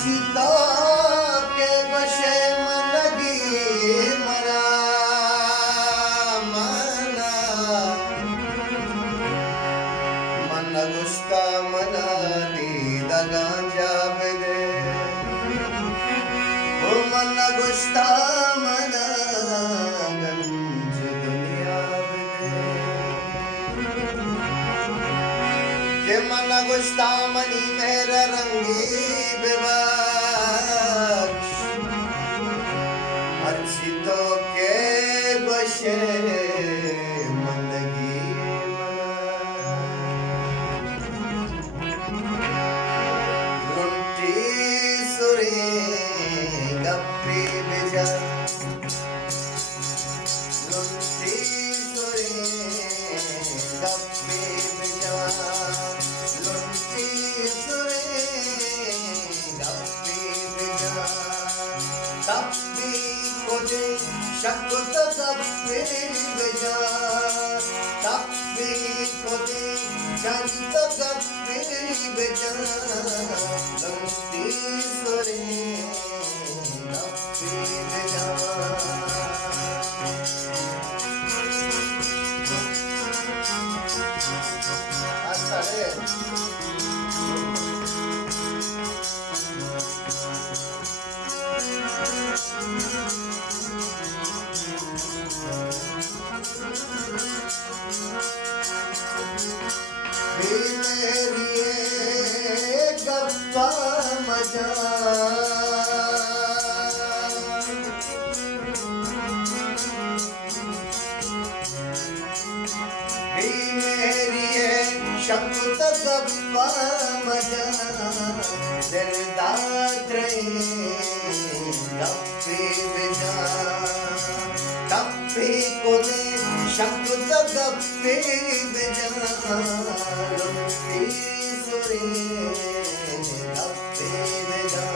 सीता के बशे मनगी मरा मना मन गुस्ता मना दी दगांजा बदे ओ मन गुस्ता मना गंज दुनिया बदे ये मन गुस्ता मनी मेरा रंगी बेबख्श अर्जितो के बशे मनगी लुंटी सुरे गप्पी बेजा लुंटी सुरे गप्पी बेजा लुंटी सुरे गप्पी बेजा तप्पी कोजे शकुत गप्पी बेजा तप्पी कोजे जनित गप्पी बेजा लुंटी सुरे गप्पी बेजा गप्पा मजा शकुत गप्पा मजा दिलदात्रे गप्पे बेजा गप्पे को दे शकुत गप्पे बेजा लुंटी सुरे गप्पे बेजा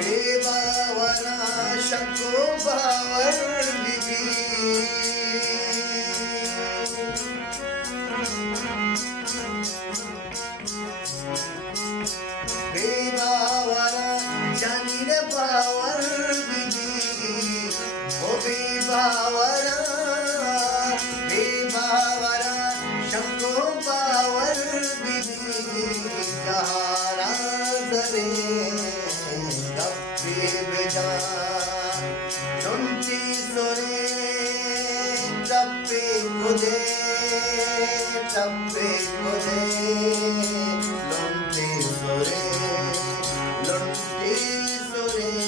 बेबावरा शको बावर बिबी बेबावरा जानी रे बावर बिबी ओ बेबावरा बेबावरा शको बावर बिबी कहारा दरे गप्पे बेजा लुंटी सुरे टप्पे कुदे लुंटी सुरे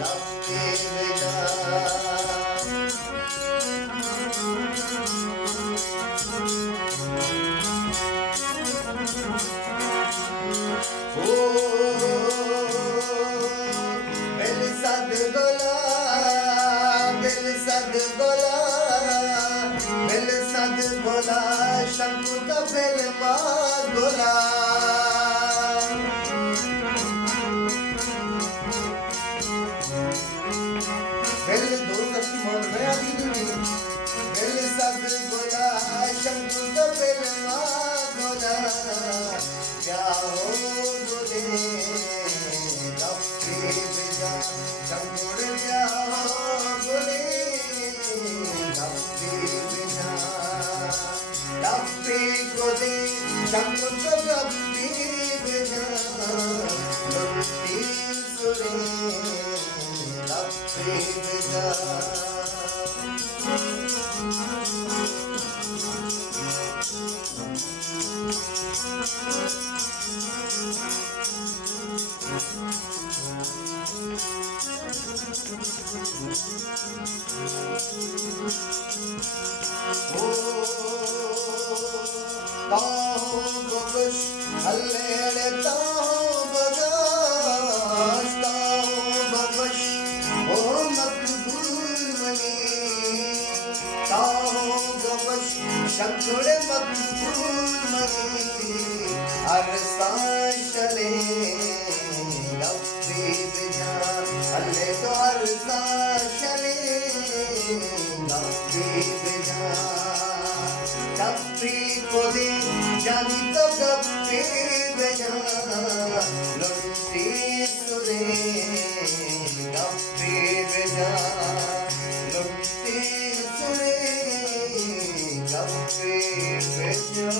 गप्पे बेजा गोला शंकु का बेल गोला बेल दो मन में आदि बेल सब गोला शंकु का बेल गोला क्या हो गोले गप्पे बेजा शंकुर क्या हो गोले गप्पे बेजा गप्पे को दे शंकुत गप्पे बेजा लुंटी सुरे गप्पे बेजा हल्ले शंकुर मकबूल मगीती अरसाशले गप्पी बिजा अल्ले तो अरसाशले गप्पी बिजा गप्पी को दे जानी तो गप्पी बिजा लुंटी सुरे गप्पी बिजा लुंटी सुरे गप्पी बिजा